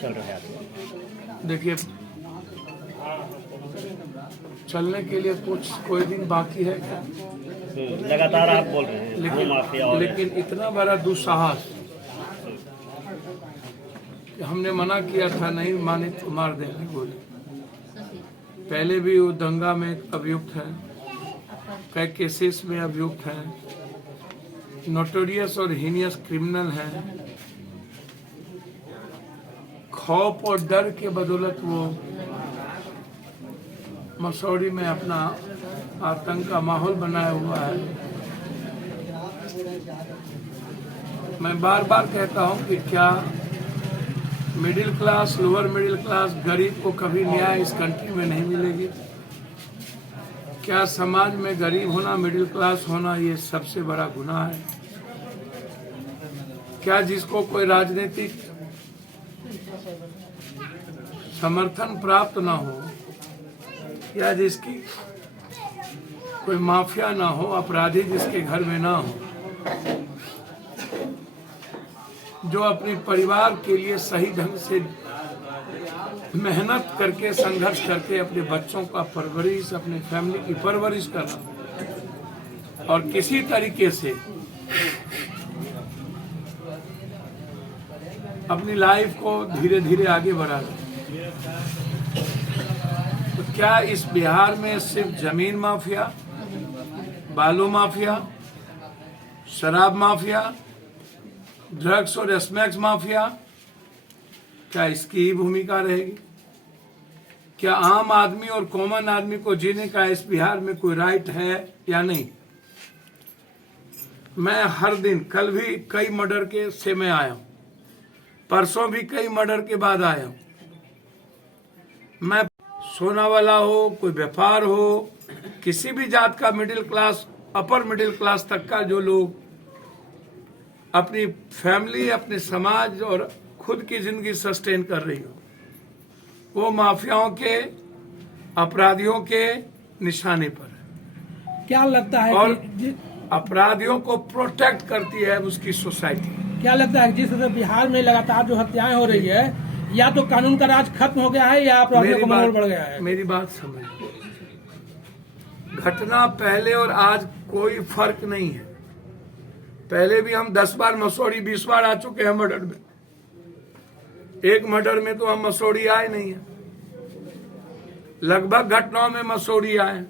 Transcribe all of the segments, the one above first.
चल रहा है आपको? देखिए, चलने के लिए कोई दिन बाकी है क्या? लगातार आप बोल रहे हैं भू माफिया और लेकिन इतना बड़ा दुस्साहस कि हमने मना किया था, नहीं माने तो मार देंगे गोली। पहले भी वो दंगा में अभियुक्त है, कई केसेस में अभियुक्त है, नोटोरियस और हीनियस क्रिमिनल है। खौफ और डर के बदौलत वो मसौरी में अपना आतंक का माहौल बनाया हुआ है। मैं बार बार कहता हूं कि क्या middle class, lower middle class, गरीब को कभी न्याय इस कंट्री में नहीं मिलेगी? क्या समाज में गरीब होना, मिडिल क्लास होना ये सबसे बड़ा गुनाह है? क्या जिसको कोई राजनीतिक समर्थन प्राप्त ना हो, या जिसकी कोई माफिया ना हो, अपराधी जिसके घर में ना हो, जो अपने परिवार के लिए सही ढंग से मेहनत करके, संघर्ष करके अपने बच्चों का परवरिश, अपने फैमिली की परवरिश करना और किसी तरीके से अपनी लाइफ को धीरे धीरे आगे बढ़ाना। तो क्या इस बिहार में सिर्फ जमीन माफिया, बालू माफिया, शराब माफिया, ड्रग्स और स्मैक्स माफिया, क्या इसकी ही भूमिका रहेगी? क्या आम आदमी और कॉमन आदमी को जीने का इस बिहार में कोई राइट है या नहीं? मैं हर दिन, कल भी कई मर्डर के से मैं आया हूं, परसों भी कई मर्डर के बाद आया हूं। मैं सोना वाला हो, कोई व्यापार हो, किसी भी जात का, middle class, upper middle class तक का जो लोग अपनी फैमिली, अपने समाज और खुद की जिंदगी सस्टेन कर रही हो, वो माफियाओं के, अपराधियों के निशाने पर है। क्या लगता है और कि अपराधियों को प्रोटेक्ट करती है उसकी सोसाइटी। क्या लगता है कि जिस तरह बिहार में लगातार जो हत्याएं हो रही है, या तो कानून का राज खत्म हो गया है या अपराधियों का मनोबल बढ़ गया है? मेरी बात समझ, घटना पहले और आज कोई फर्क नहीं है। पहले भी हम 10 बार मसौरी, 20 बार आ चुके हैं मर्डर में। एक मर्डर में तो हम मसौरी आए नहीं है, लगभग घटनाओं में मसौरी आए।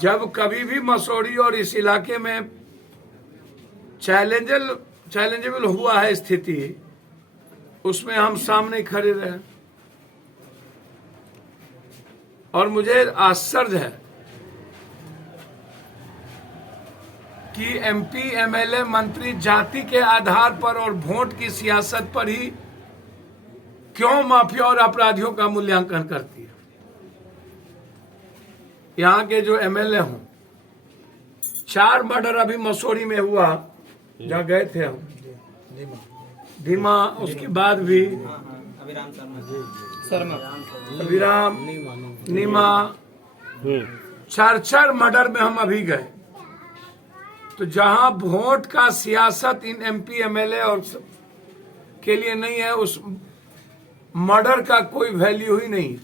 जब कभी भी मसौरी और इस इलाके में चैलेंजेबल हुआ है स्थिति, उसमें हम सामने खड़े रहे। और मुझे आश्चर्य है कि एमपी, एमएलए, मंत्री जाति के आधार पर और वोट की सियासत पर ही क्यों माफिया और अपराधियों का मूल्यांकन करती है। यहाँ के जो एमएलए हों, 4 मर्डर अभी मसौरी में हुआ, जहाँ गए थे हम, धीमा, उसके बाद भी अभिराम, नीमा, 4 मर्डर में हम अभी गए। तो जहां वोट का सियासत इन एमपी, एमएलए और के लिए नहीं है, उस मर्डर का कोई वैल्यू ही नहीं।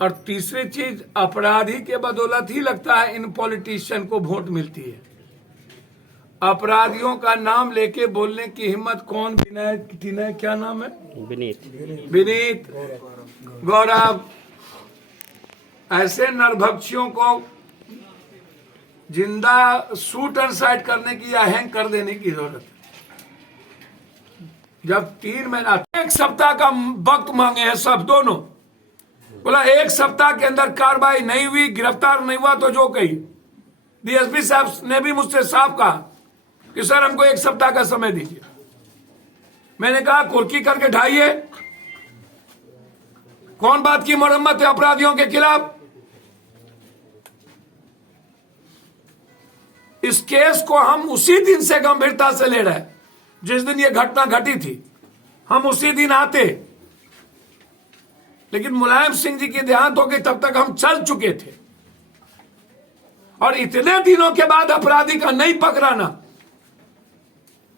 और तीसरी चीज, अपराधी के बदौलत ही लगता है इन पॉलिटिशियन को वोट मिलती है। अपराधियों का नाम लेके बोलने की हिम्मत कौन? विनय, क्या नाम है? विनीत, गौरव, ऐसे नरभक्षियों को जिंदा शूट एंड साइड करने की या हैंग कर देने की जरूरत है। जब 3 महीना, 1 सप्ताह का वक्त मांगे हैं सब दोनों, बोला 1 सप्ताह के अंदर कार्रवाई नहीं हुई, गिरफ्तार नहीं हुआ तो जो कही। डीएसपी साहब ने भी मुझसे साफ कहा कि सर हमको 1 सप्ताह का समय दीजिए। मैंने कहा कुर्की करके ढाइए। कौन बात की मरम्मत है अपराधियों के खिलाफ? इस केस को हम उसी दिन से गंभीरता से ले रहे हैं जिस दिन ये घटना घटी थी। हम उसी दिन आते, लेकिन मुलायम सिंह जी की देहांत हो गई, तब तक हम चल चुके थे। और इतने दिनों के बाद अपराधी का नहीं पकड़ाना,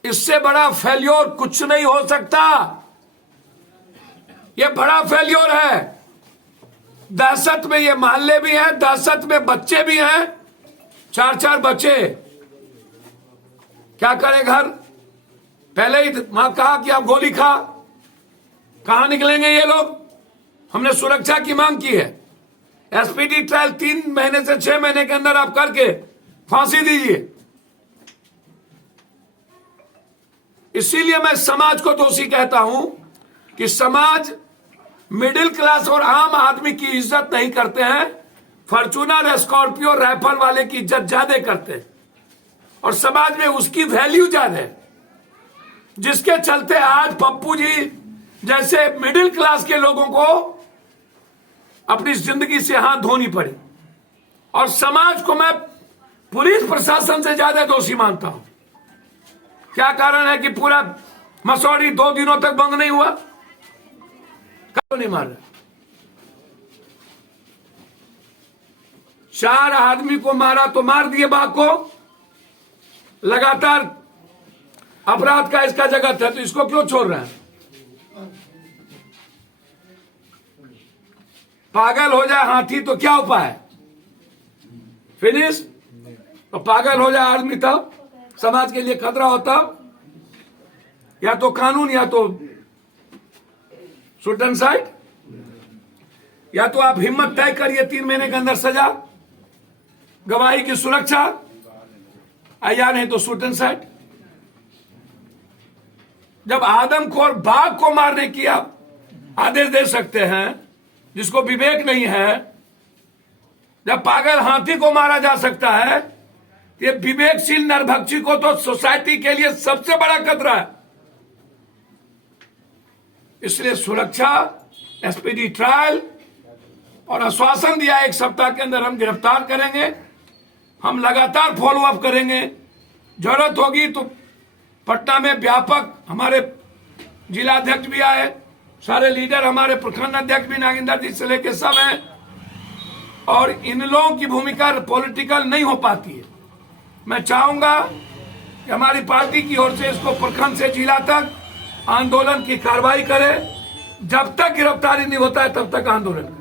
इससे बड़ा फेल्योर कुछ नहीं हो सकता। ये बड़ा फेल्योर है। दहशत में ये मोहल्ले भी हैं, दहशत में बच्चे भी हैं, 4-4 बच्चे। क्या करे घर? पहले ही मां कहा कि आप गोली खा। कहां निकलेंगे ये लोग? हमने सुरक्षा की मांग की है। एसपीडी ट्रायल 3 महीने से 6 महीने के अंदर आप करके फांसी दीजिए। इसीलिए मैं समाज को दोषी कहता हूं कि समाज मिडिल क्लास और आम आदमी की इज्जत नहीं करते हैं, फॉर्च्यूनर, स्कॉर्पियो, राइफल वाले की इज्जत ज्यादा करते हैं और समाज में उसकी वैल्यू ज्यादा है, जिसके चलते आज पप्पू जी जैसे मिडिल क्लास के लोगों को अपनी जिंदगी से हाथ धोनी पड़ी। और समाज को मैं पुलिस प्रशासन से ज्यादा दोषी मानता हूं। क्या कारण है कि पूरा मसौड़ी 2 दिनों तक बंद नहीं हुआ? क्यों नहीं मार रहे? 4 आदमी को मारा तो मार दिए, बाघ को लगातार अपराध का इसका जगत है, तो इसको क्यों छोड़ रहे हैं? पागल हो जाए हाथी तो क्या उपाय है? फिनिश। तो पागल हो जाए आदमी तब समाज के लिए खतरा होता। या तो कानून, या तो शूट एंड साइड, या तो आप हिम्मत तय करिए 3 महीने के अंदर सजा, गवाही की सुरक्षा, या नहीं तो शूट एंड साइड। जब आदमखोर बाघ को मारने की आप आदेश दे सकते हैं, जिसको विवेक नहीं है, जब पागल हाथी को मारा जा सकता है, ये विवेकशील नरभक्षी को तो सोसाइटी के लिए सबसे बड़ा खतरा है। इसलिए सुरक्षा, एसपीडी ट्रायल और आश्वासन दिया 1 सप्ताह के अंदर हम गिरफ्तार करेंगे। हम लगातार फॉलो अप करेंगे। जरूरत होगी तो पटना में व्यापक, हमारे जिला अध्यक्ष भी आए, सारे लीडर, हमारे प्रखंड अध्यक्ष भी, नागेंद्र जी से लेके सब हैं। और इन लोगों की भूमिका पॉलिटिकल नहीं हो पाती है। मैं चाहूंगा कि हमारी पार्टी की ओर से इसको प्रखंड से जिला तक आंदोलन की कार्रवाई करे। जब तक गिरफ्तारी नहीं होता है तब तक आंदोलन।